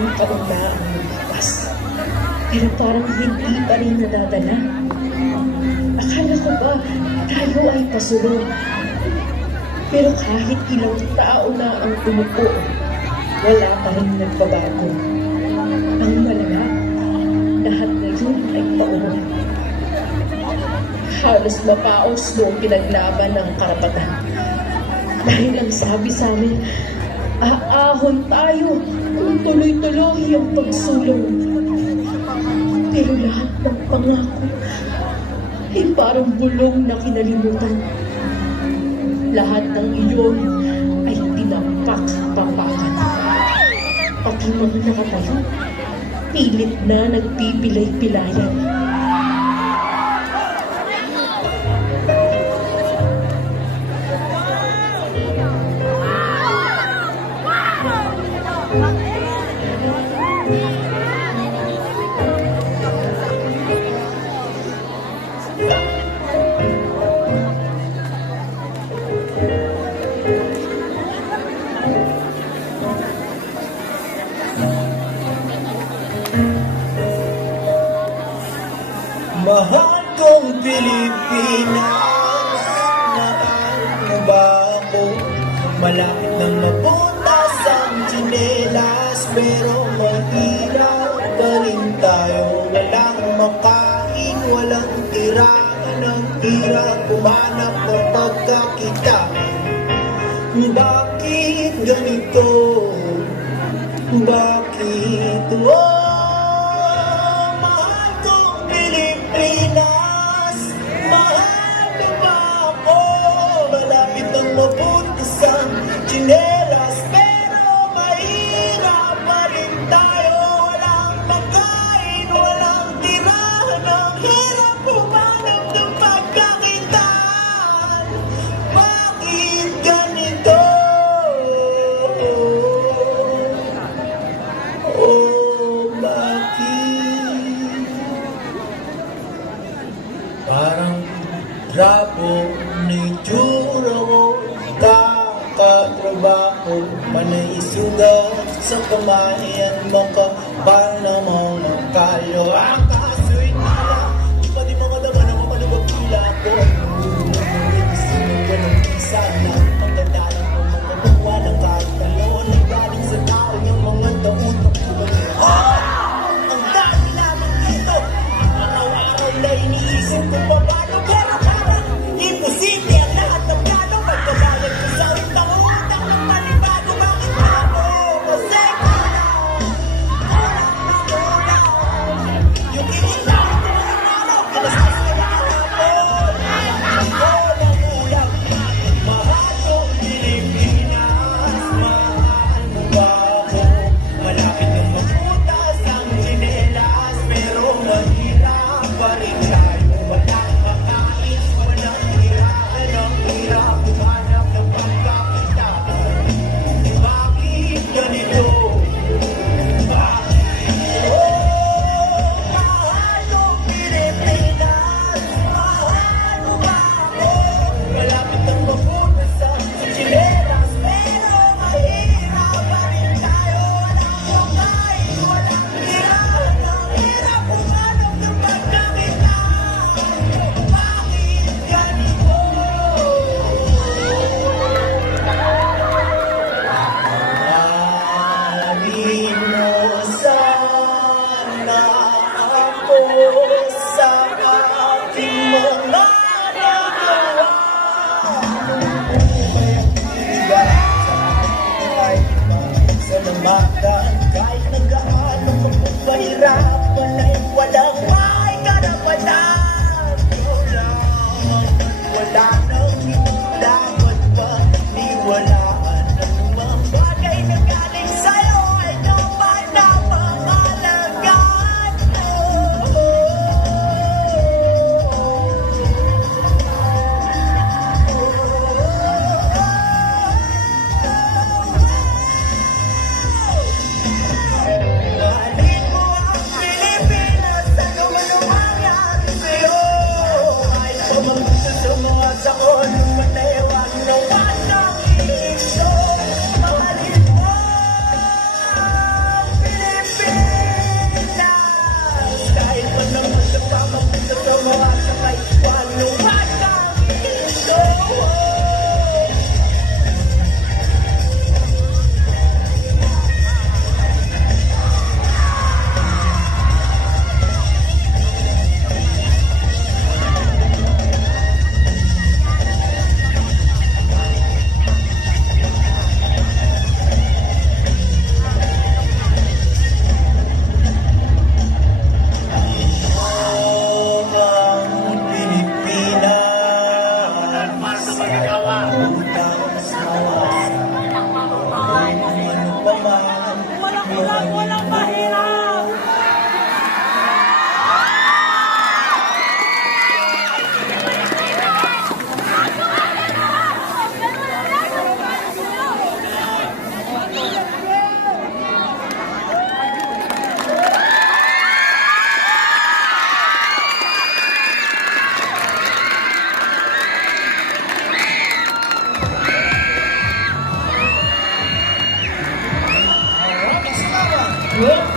Isang taon na ang lumipas, pero parang hindi pa rin nadadala. Akala ko ba tayo ay pasunod? Pero kahit ilang tao na ang umupo, wala pa rin nagbabago. Ang malala, lahat ngayon ay taon. Halos mapaos noong pinaglaban ng karapatan. Dahil ang sabi sa amin, aahon tayo kung tuloy-tuloy ang pagsulong. Pero lahat ng pangako ay parang bulong na kinalimutan. Lahat ng iyon ay tinapak-papakan. Pati mga nakatayo, pilit na nagpipilay-pilayan. Mahal kong Pilipinas, mahal mo ba ako? Malapit nang mabutas ang tsinelas, pero mahirap pa rin tayo. Walang makain, walang tirahan, ang hirap kumanap ng pagkakitain. Bakit ganito? Bakit? Mahal kong Pilipinas, mahal mo ba ako? Malapit ang mabutas ang tsinelas, pero mahirap pa rin tayo. Walang makain, walang tirahan, ang hirap humanap ng pagkakitaan. Bakit ganito? Parang drabo na itsura ko, kakatrabaho, panay sugat sa kamayan mo, kapal na mga kalyo. Ang kaso'y nila, di pa di mga daman ang mamalugag pila ko. Nagsisimog ka ng kisa na ang ganda ng mga makawa ng kahit talon. Nagaling sa tao yung mga taon. Ang dami lamang dito, araw-araw na iniisip ko pa paano, pero parang imposible ang lahat ng plano. Pagkabayad ko sa utang ng panibago, bakit ako? Kasi kulang na kulang. Yung kinitang ko ng araw, kinasas ko na hapon. Ako ng ulam, mahal kong Pilipinas, mahal mo ba ako? Malapit ng mabutas ang tsinelas, pero mahirap pa rin tayo. Walang makain, Huh?